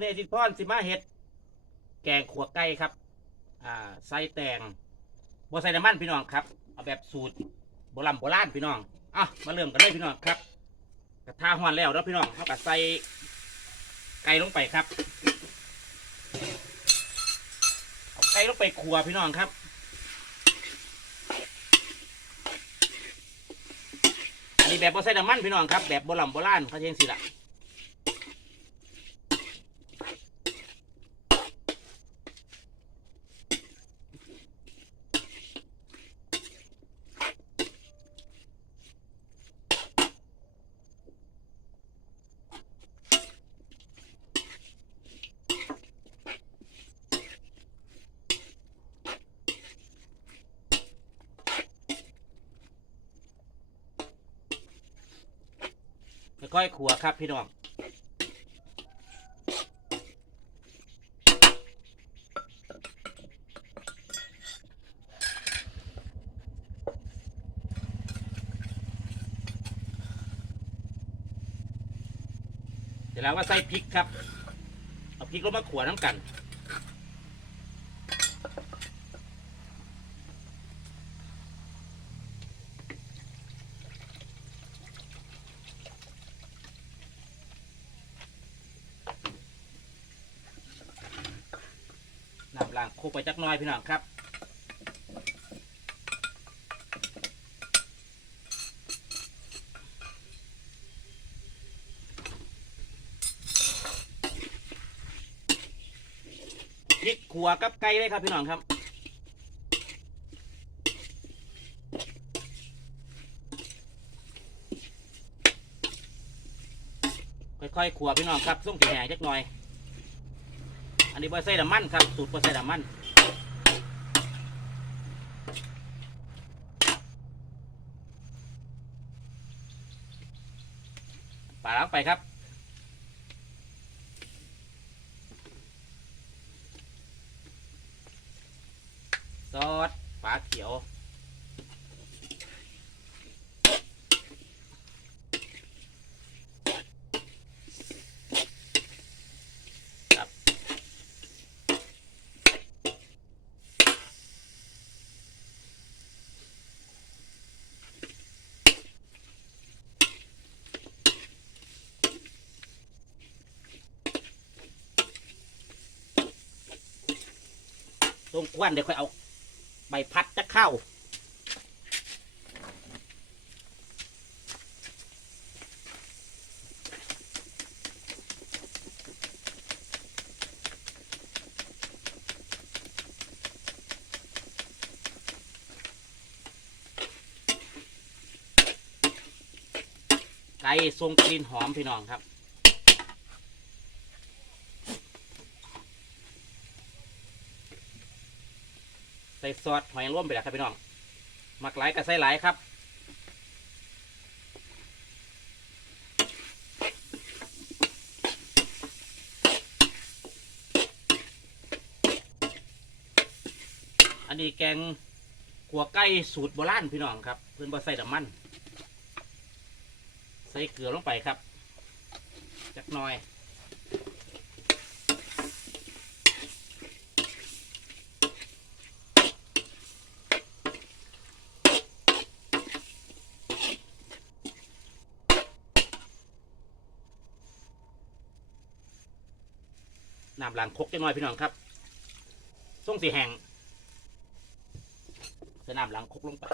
ครับบริเวณจิตพรสิมาเฮ็ด แกงขัวไก่ครับ อ่าใส่แตงบ่ใส่น้ำมันพี่น้องครับ เอาแบบสูตรโบราณโบราณพี่น้องอะมาเริ่มกันเลยพี่น้องครับ กระทะฮ้อนแล้วแล้วพี่น้องเขาก็ใส่ไก่ลงไปครับเอาไก่ลงไปขัวพี่น้องครับอันนี้แบบบ่ใส่น้ำมันพี่น้องครับ แบบโบราณโบราณเขาเช่นสิละ ค่อยขัวครับพี่น้องเดี๋ยวเราก็ใส่พริกครับ เอาพริกลงมาขัวน้ำกัน น้ำล้างโคกไปจักน้อยพี่น้องครับพริกขัวกับไก่เลยครับพี่น้องครับค่อยๆขัวพี่น้องครับส่งสีแหงจักหน่อย นนี้บอใส่น้ำมันครับ สูตรบอใส่น้ำมันปลาล้างไปครับซอสปลาเขียว ตรงควันเดี๋ยวค่อยเอา ใบพัดจะเข้า ไก่ทรงกลิ่นหอมพี่น้องครับ ใส่ซอสหอยร่วมไปแล้วครับพี่น้องหมักหลายกับใส่หลายครับอันนี้แกงขัวไก่สูตรโบราณพี่น้องครับ เพื่อนบ่ใส่น้ำมัน ใส่เกลือลงไปครับ จักหน่อย น้ำล้างคกจังน่อยพี่น้องครับส่งสีแห้งใส่น้ำล้างคกลงไป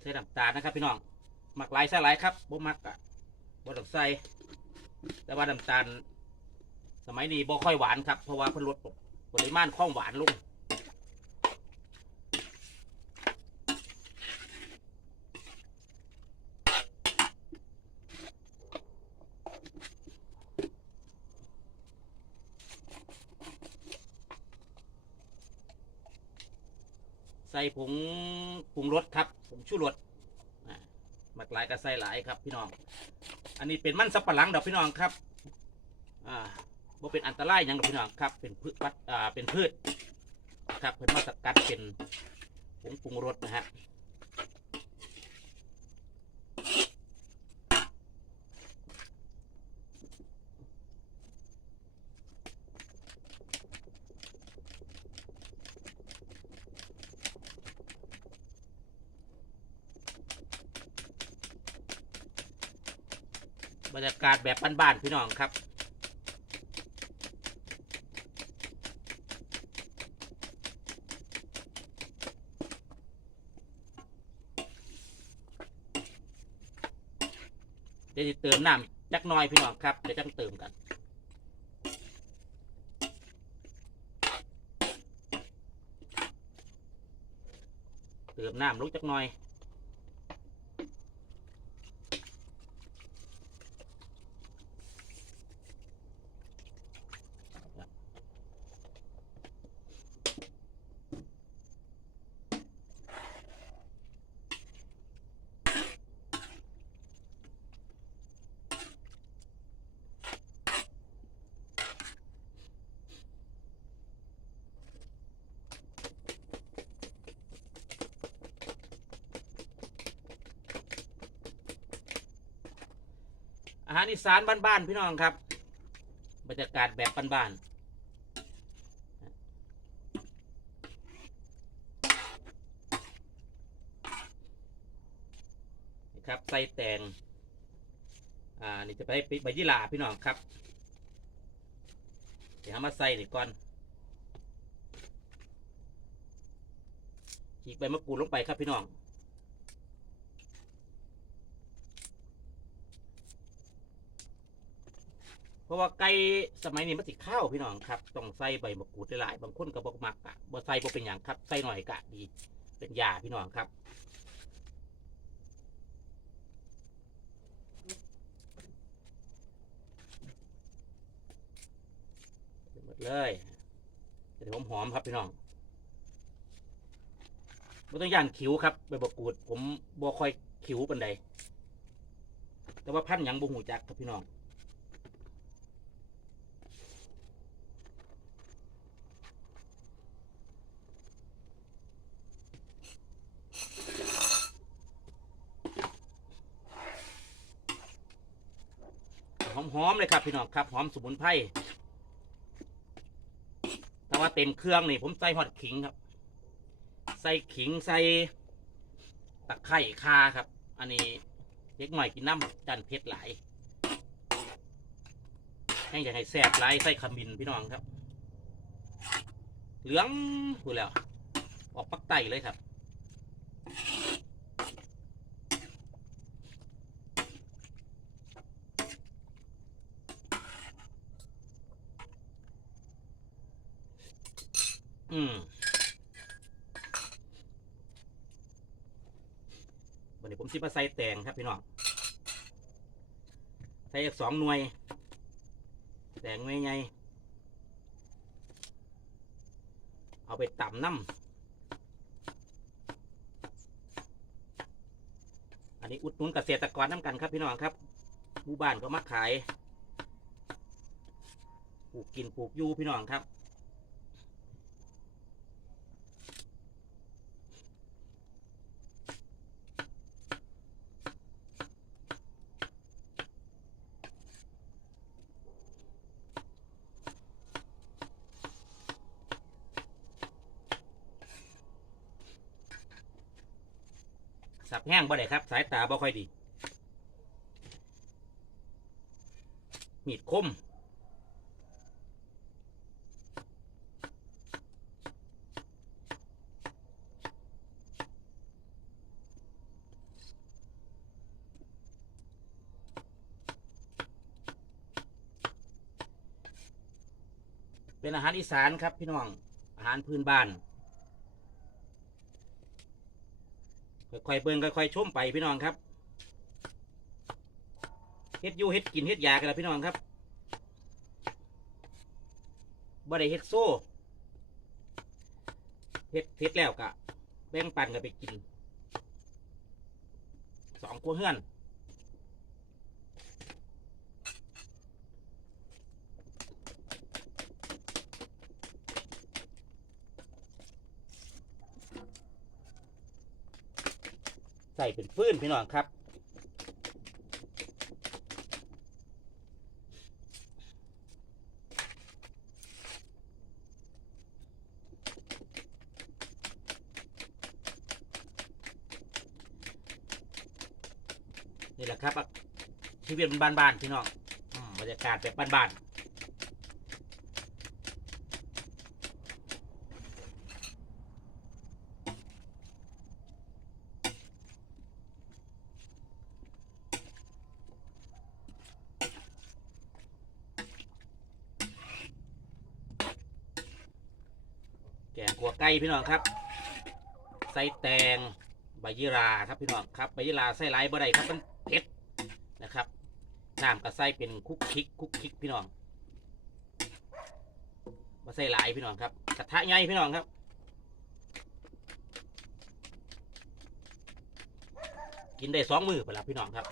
ใส่น้ำตาลนะครับพี่น้อง หมักหลายส่หลายครับบ่มักอะบ่ต้องใส่แต่ว่าน้ำตาล สมัยนี้บ่ค่อยหวานครับ เพราะว่าเพิ่นลดปริมาณความหวานลงใส่ผงปรุงรสครับผงชูรส มักหลายก็ใส่หลายครับพี่น้อง อันนี้เป็นมันสับปะหลังดอกพี่น้องครับ อ่าบ่เป็นอันตรายหยังดอกพี่น้องครับ เป็นพืชวัดอ่าเป็นพืช ครับเพิ่นมาสกัดเป็นผงปรุงรสนะฮะ บรรยากาศแบบบ้านๆพี่น้องครับเดี๋ยวจะเติมน้ำจักน้อยพี่น้องครับเดี๋ยวจังเติมกัน เติมน้ำลงจักหน่อย อาหารอีสานบ้านๆพี่น้องครับ บรรยากาศแบบบ้านๆนะครับใส่แตง อ่า นี่จะไปใบยี่หร่าพี่น้องครับ เดี๋ยวมาใส่นี่ก่อนฉีกใบมะกรูดลงไปครับพี่น้อง เพราะว่าไก่สมัยนี้มันสิข้าวพี่น้องครับต้องใส่ใบมะกรูดหลายๆบางคนก็บอกมักอะบ่ใส่บ่เป็นอย่างครับใส่หน่อยกะดี เป็นยาพี่น้องครับหมดเลยเดี๋ยวผมหอมครับพี่น้องไม่ต้องย่านขิวครับใบมะกรูด ผมบ่ค่อยขิวปันใดแต่ว่าพันยังบ่หูจักครับพี่น้อง หอมๆเลยครับ พี่น้องครับหอมสมุนไพรแต่ว่าเต็มเครื่องนี่ผมใส่หอดขิงครับ ใส่ขิงใส่ตะไคร่คาครับ อันนี้เล็กหน่อยกินน้ำจันเผ็ดหลายแห้งอยากให้แซ่บหลายใส่ขมิ้นพี่น้องครับ เหลืองพูดแล้ว ออกปักไตเลยครับ อืมวันนี้ผมสิมาใส่แตงครับพี่น้อง ใส่อีกสองหน่วย แตงหน่วยไง เอาไปต่ำน้ำอันนี้อุดหนุนเกษตรกรน้ำกันครับพี่น้องครับหมู่บ้านก็มาขาย ปลูกกินปลูกอยูพี่น้องครับ ห้งบ่ได้ครับ สายตาบ่ค่อยดี มีดคมเป็นอาหารอีสานครับพี่น้อง อาหารพื้นบ้าน ค่อยๆเบิ่งค่อยๆชมไปพี่น้องครับเฮ็ดยู่เฮ็ดกินเฮ็ดยากันแล้วพี่น้องครับบ่ได้เฮ็ดโซ่เฮ็ดเฮ็ดแล้วกะแบ่งปันกันไปกินสองครัวเฮือน ใส่เป็นฟืนพี่น้องครับนี่แหละครับชีวิตมันบ้านๆพี่น้องอบรรยากาศแบบบ้านๆ แกงขัวไก่พี่น้องครับ ใส่แตงใบยี่ราครับพี่น้องครับใบยี่ราใส่หลายบ่ได้ครับมันเผ็ดนะครับน้ำก็ใส่เป็นคุกคิกคุกคิกพี่น้องมาใส่หลายพี่น้องครับกระทะใหญ่พี่น้องครับกินได้สองมือไปแล้วพี่น้องครับ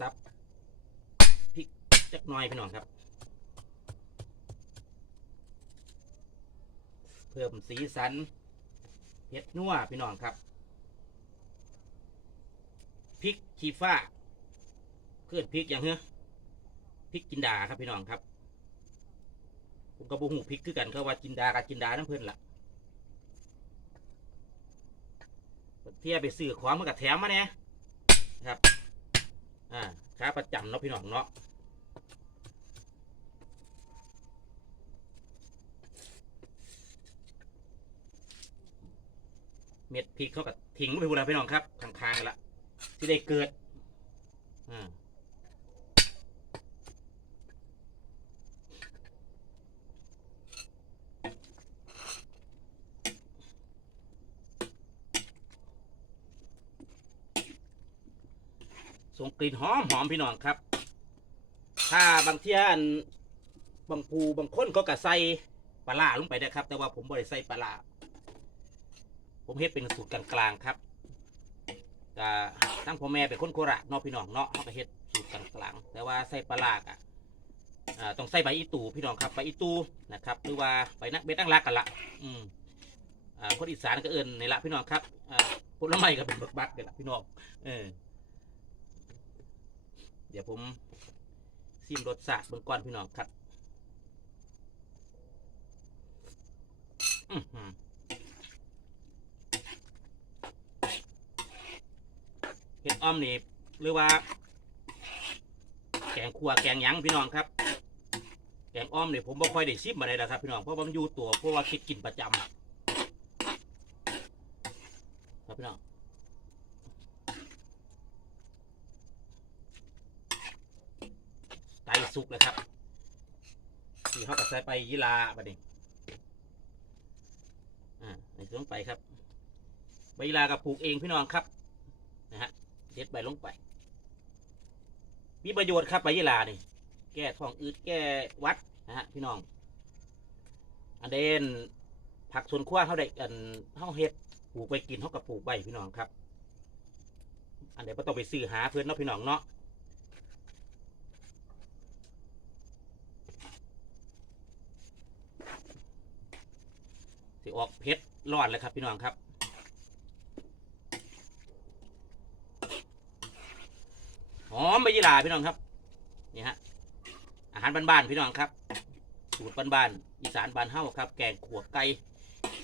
ซับพริกจักน่อยพี่น้องครับ เพิ่มสีสันเผ็ดนัวพี่น้องครับพริกชีฟ้าเพื่อนพริกอย่างเฮ้อพริกจินดาครับพี่น้องครับผมก็บ่หูพริกคือกันเขาว่าจินดากับจินดาน้ำเพื่อนละเที่ยไปซื้อของมากับแถมมาเนี่ยครับ อ่าค้าประจำเนาะพี่น้องเนาะเม็ดพริกเขากับทิ้งไปพูดแล้วพี่น้องครับข้างๆละที่ได้เกิดอ่า ส่งกลิ่นหอมหอมพี่น้องครับ ถ้าบางเที่ยนบางภูบางคนเขาก็ใส่ปลาร้าลงไปนะครับ แต่ว่าผมบ่ได้ใส่ปลาร้าผมเฮ็ดเป็นสูตรกลางๆครับก็ทั้งพ่อแม่เป็นคนโคราชเนาะพี่น้องเนาะเขาก็เฮ็ดสูตรกลางๆแต่ว่าใส่ปลาร้าอะอ่าต้องใส่ใบอีตูพี่น้องครับใบอีตูนะครับหรือว่าใบนักเบ็ดนักรักกันละอืมอ่าคนอีสานก็เอิ้นนี่ละพี่น้องครับอ่าผลไม้ก็เป็นบักบักกันละพี่น้องเออ เดี๋ยวผมซิมรสชาติเบื้องก่อนพี่น้องครับเห็ดอ้อมนี่หรือว่า แกงขัวแกงยังพี่น้องครับ แกงอ้อมนี่ผมบ่ค่อยได้ซิมมาเลยนะครับพี่น้องเพราะว่ามันอยู่ตัวเพราะว่าคิดกินประจำครับพี่น้อง ไต สุกเลยครับที่เขาก็ใส่ไปยีลาบัดนี้อ่าใส่ลงไปครับใบยีลากับปลูกเองพี่น้องครับนะฮะเด็ดใบลงไป มีประโยชน์ครับใบยีลานี่แก้ท้องอืดแก้วัดนะฮะพี่น้อง อันเดนผักสวนครัวเขาได้อันเขาเฮ็ดปลูกไปกินเขากับปลูกใบพี่น้องครับ อันเดนก็ต้องไปซื้อหาเพื่อนเนาะพี่น้องเนาะ สิออกเผ็ดร้อนเลยครับพี่น้องครับหอมใบยี่หร่าพี่น้องครับนี่ฮะอาหารบ้านๆพี่น้องครับสูตรบ้านๆอีสานบ้านเฮ้าครับ แกงขัวไก่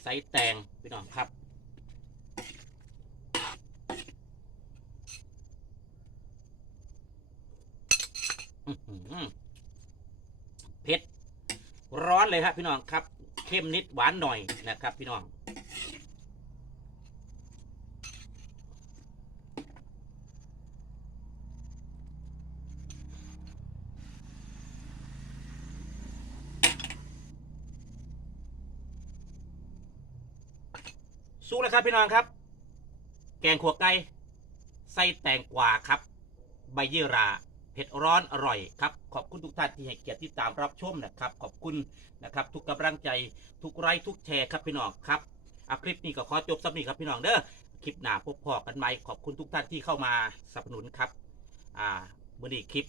ไส้แตงพี่น้องครับเผ็ดร้อนเลยครับพี่น้องครับ เข้มนิดหวานหน่อยนะครับ พี่น้อง สู้นะครับพี่น้องครับ แกงขววไก่ไส้แตงกวาครับ ใบยี่รา เผ็ดร้อนอร่อยครับ ขอบคุณทุกท่านที่ให้เกียรติติดตามรับชมนะครับ ขอบคุณนะครับทุกกำลังใจทุกไลค์ทุกแชร์ครับพี่น้องครับอาคลิปนี้ก็ขอจบสักนี้ครับพี่น้องเด้อคลิปหน้าพบพอกันไหมขอบคุณทุกท่านที่เข้ามาสนับสนุนครับอ่ามือนี้คลิป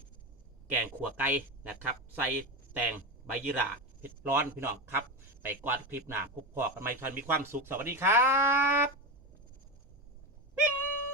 แกงขัวไก่นะครับ ใส่แตงใบยี่หราเผ็ดร้อนพี่น้องครับ ไปกวาดคลิปหน้าพบพอกันไหมท่านมีความสุขสวัสดีครับปิ๊ง